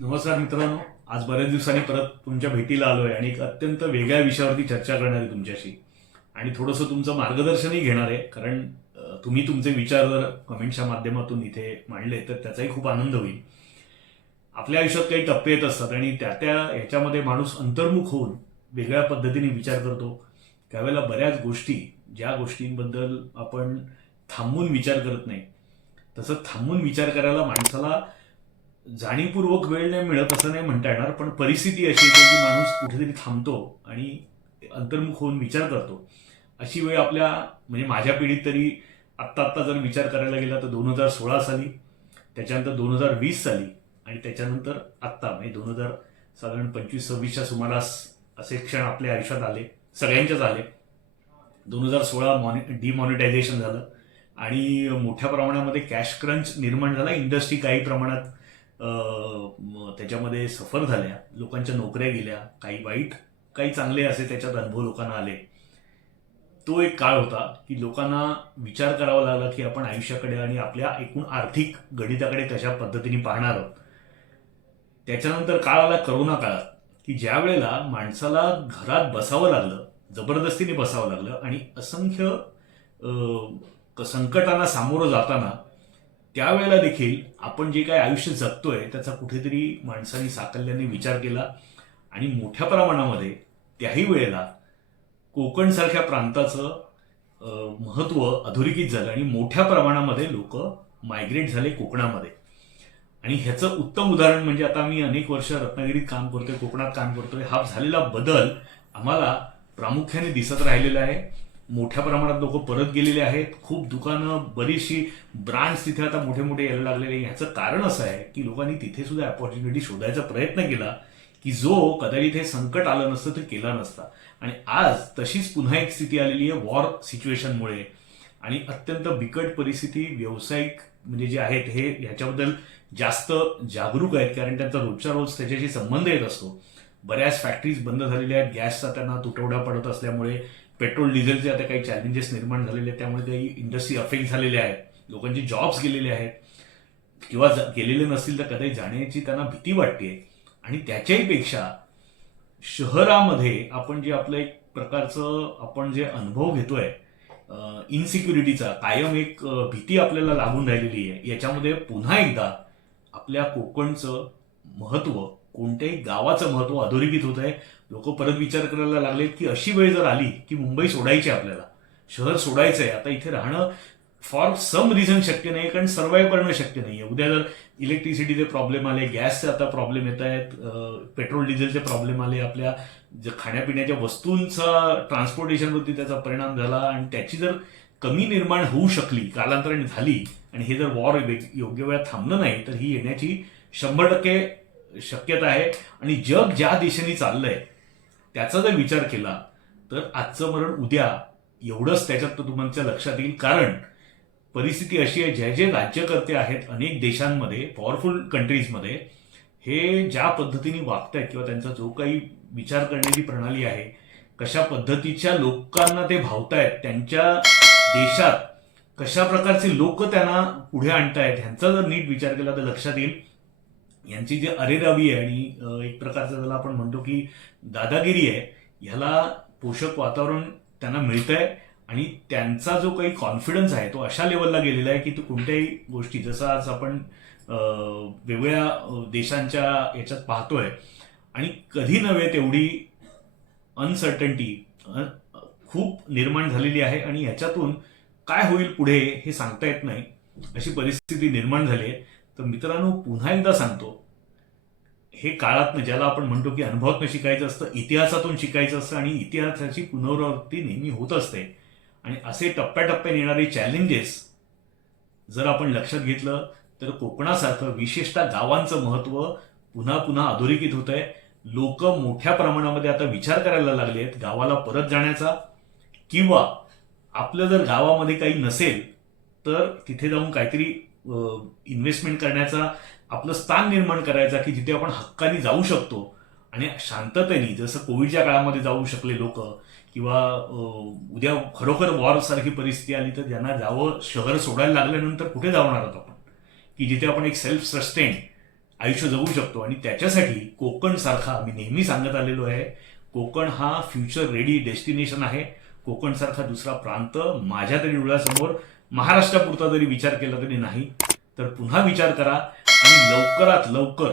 नमस्कार मित्रांनो. आज बऱ्याच दिवसांनी परत तुमच्या भेटीला आलोय आणि एक अत्यंत वेगळ्या विषयावरती चर्चा करणार आहे तुमच्याशी आणि थोडंसं तुमचं मार्गदर्शनही घेणार आहे. कारण तुम्ही तुमचे विचार जर कमेंटच्या माध्यमातून इथे मांडले तर त्याचाही खूप आनंद होईल. आपल्या आयुष्यात काही टप्पे येत असतात आणि त्या ह्याच्यामध्ये माणूस अंतर्मुख होऊन वेगळ्या पद्धतीने विचार करतो. त्यावेळेला बऱ्याच गोष्टी, ज्या गोष्टींबद्दल आपण थांबून विचार करत नाही, तसं थांबून विचार करायला माणसाला जाणीवपूर्वक वेळ नाही मिळत असं नाही म्हणता येणार, पण परिस्थिती अशी येते की माणूस कुठेतरी थांबतो आणि अंतर्मुख होऊन विचार करतो. अशी वेळ आपल्या म्हणजे माझ्या पिढीत तरी आत्ता आत्ता जर विचार करायला गेला तर 2016 साली, त्याच्यानंतर 2020 साली आणि त्याच्यानंतर आत्ता म्हणजे 2000 साधारण 25-26च्या सुमारास असे क्षण आपल्या आयुष्यात आले, सगळ्यांच्याच आले. 2016 डिमॉनिटायझेशन झालं आणि मोठ्या प्रमाणामध्ये कॅश क्रंच निर्माण झाला. इंडस्ट्री काही प्रमाणात त्याच्यामध्ये सफर झाल्या, लोकांच्या नोकऱ्या गेल्या, काही वाईट काही चांगले असे त्याच्यात अनुभव लोकांना आले. तो एक काळ होता की लोकांना विचार करावा लागला की आपण आयुष्याकडे आणि आपल्या एकूण आर्थिक गणिताकडे कशा पद्धतीने पाहणार आहोत. त्याच्यानंतर काळ आला करोना काळात, की ज्या वेळेला माणसाला घरात बसावं लागलं, जबरदस्तीने बसावं लागलं आणि असंख्य संकटांना सामोरं जाताना त्यावेळेला देखील आपण जे काही आयुष्य जगतोय त्याचा कुठेतरी माणसाने साकल्याने विचार केला आणि मोठ्या प्रमाणामध्ये त्याही वेळेला कोकणसारख्या प्रांताचं महत्त्व अधोरेखित झालं आणि मोठ्या प्रमाणामध्ये लोक मायग्रेट झाले कोकणामध्ये. आणि ह्याचं उत्तम उदाहरण म्हणजे आता मी अनेक वर्ष रत्नागिरीत काम करतोय, कोकणात काम करतोय. हा झालेला बदल आम्हाला प्रामुख्याने दिसत राहिलेला आहे. मोठ्या प्रमाणात लोक परत गेलेले आहेत. खूप दुकानं, बरीचशी ब्रँड्स तिथे आता मोठे मोठे यायला लागलेले. ह्याचं कारण असं आहे की लोकांनी तिथे सुद्धा अपॉर्च्युनिटी शोधायचा प्रयत्न केला की जो कदाचित हे संकट आलं नसतं तर केला नसता. आणि आज तशीच पुन्हा एक स्थिती आलेली आहे वॉर सिच्युएशनमुळे आणि अत्यंत बिकट परिस्थिती. व्यावसायिक म्हणजे जे आहेत हे ह्याच्याबद्दल जास्त जागरूक आहेत, कारण त्यांचा रोजच्या रोज त्याच्याशी संबंध येत असतो. बऱ्याच फॅक्टरीज बंद झालेल्या आहेत, गॅसचा त्यांना तुटवडा पडत असल्यामुळे. पेट्रोल डिझेलचे आता काही चॅलेंजेस निर्माण झालेले आहेत, त्यामुळे काही इंडस्ट्री अफेक्ट झालेल्या आहेत, लोकांचे जॉब्स गेलेले आहेत किंवा गेलेले नसतील तर कदाचित जाण्याची त्यांना भीती वाटते. आणि त्याच्याही पेक्षा शहरामध्ये आपण जे आपलं एक प्रकारचं आपण जे अनुभव घेतोय इनसिक्युरिटीचा, कायम एक भीती आपल्याला लागून राहिलेली आहे. याच्यामध्ये पुन्हा एकदा आपल्या कोकणचं महत्व, कोणत्याही गावाचं महत्व अधोरेखित होत आहे. लोक परत विचार करायला लागलेत की अशी वेळ जर आली की मुंबई सोडायची, आपल्याला शहर सोडायचंय, आता इथे राहणं फॉर सम रिझन शक्य नाही, कारण सर्व्हाइव्ह करणं शक्य नाहीये. उद्या जर इलेक्ट्रिसिटीचे प्रॉब्लेम आले, गॅसचे आता प्रॉब्लेम येत आहेत, पेट्रोल डिझेलचे प्रॉब्लेम आले, आपल्या खाण्यापिण्याच्या वस्तूंचा ट्रान्सपोर्टेशनवरती त्याचा परिणाम झाला आणि त्याची जर कमी निर्माण होऊ शकली, कालांतराने झाली आणि हे जर वॉर योग्य वेळात थांबलं नाही तर ही येण्याची 100% शक्यता आहे. आणि जग ज्या दिशेने चाललंय त्याचा जर विचार केला तर आजचं मरण उद्या एवढंच त्याच्यात तुमच्या लक्षात येईल. कारण परिस्थिती अशी आहे, जे जे राज्यकर्ते आहेत अनेक देशांमध्ये, पॉवरफुल कंट्रीजमध्ये, हे ज्या पद्धतीने वागतायत किंवा त्यांचा जो काही विचार करण्याची प्रणाली आहे, कशा पद्धतीच्या लोकांना ते भावतायत, त्यांच्या देशात कशा प्रकारचे लोक त्यांना पुढे आणतायत, ह्यांचा जर नीट विचार केला तर लक्षात येईल यांची जी अरेरावी आहे आणि एक प्रकारचं ज्याला आपण म्हणतो की दादागिरी आहे, ह्याला पोषक वातावरण त्यांना मिळतंय. आणि त्यांचा जो काही कॉन्फिडन्स आहे तो अशा लेवलला गेलेला आहे की तो कोणत्याही गोष्टी, जसं आज आपण वेगवेगळ्या देशांच्या याच्यात पाहतोय, आणि कधी नव्हे तेवढी अनसर्टन्टी खूप निर्माण झालेली आहे आणि ह्याच्यातून काय होईल पुढे हे सांगता येत नाही, अशी परिस्थिती निर्माण झाली आहे. तर मित्रांनो, पुन्हा एकदा सांगतो, हे काळातनं, ज्याला आपण म्हणतो की अनुभवातनं शिकायचं असतं, इतिहासातून शिकायचं असतं आणि इतिहासाची पुनरावृत्ती नेहमी होत असते. आणि असे टप्प्याटप्प्याने येणारे चॅलेंजेस जर आपण लक्षात घेतलं तर कोकणासारखं विशेषतः गावांचं महत्व पुन्हा पुन्हा अधोरेखित होत आहे. लोक मोठ्या प्रमाणामध्ये आता विचार करायला लागले आहेत गावाला परत जाण्याचा, किंवा आपलं जर गावामध्ये काही नसेल तर तिथे जाऊन काहीतरी इन्व्हेस्टमेंट करण्याचा, आपलं स्थान निर्माण करायचा की जिथे आपण हक्काने जाऊ शकतो आणि शांततेने, जसं कोविडच्या काळामध्ये जाऊ शकले लोक, किंवा उद्या खरोखर वॉर सारखी परिस्थिती आली तर ज्यांना जावं, शहर सोडायला लागल्यानंतर कुठे जाणार आहोत आपण, की जिथे आपण एक सेल्फ सस्टेन आयुष्य जगू शकतो. आणि त्याच्यासाठी कोकण सारखा, मी नेहमी सांगत आलेलो आहे, कोकण हा फ्युचर रेडी डेस्टिनेशन आहे. कोकण सारखा दुसरा प्रांत माझ्या तरी डोळ्यासमोर महाराष्ट्रापुरता जरी विचार केला तरी नाही. तर पुन्हा विचार करा आणि लवकरात लवकर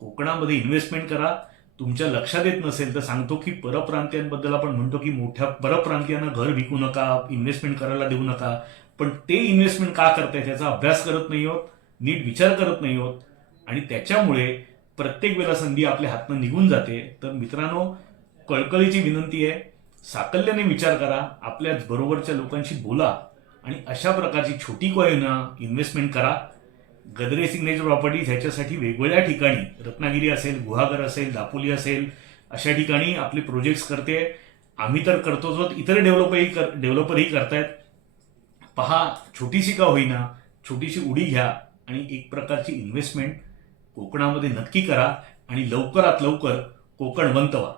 कोकणामध्ये इन्व्हेस्टमेंट करा. तुमच्या लक्षात येत नसेल तर सांगतो की परप्रांतीयांबद्दल आपण म्हणतो की मोठ्या परप्रांतीयांना घर विकू नका, इन्व्हेस्टमेंट करायला देऊ नका. पण ते इन्व्हेस्टमेंट का करताय त्याचा अभ्यास करत नाही आहोत, नीट विचार करत नाही आहोत, आणि त्याच्यामुळे प्रत्येक वेळेला संधी आपल्या हातनं निघून जाते. तर मित्रांनो, कळकळीची विनंती आहे, साकल्याने विचार करा, आपल्या बरोबरच्या लोकांशी बोला आणि अशा प्रकारची छोटी कोयना इन्व्हेस्टमेंट करा. गद्रे सिग्नेचर प्रॉपर्टीज ह्याच्यासाठी वेगवेगळ्या ठिकाणी, रत्नागिरी असेल, गुहागर असेल, दापोली असेल, अशा ठिकाणी आपले प्रोजेक्ट्स करते. आम्ही तर करतोच, इतर डेव्हलपरही करतायत. पहा, छोटीशी का होईना छोटीशी उडी घ्या आणि एक प्रकारची इन्व्हेस्टमेंट कोकणामध्ये नक्की करा आणि लवकरात लवकर कोकणवंत व्हा.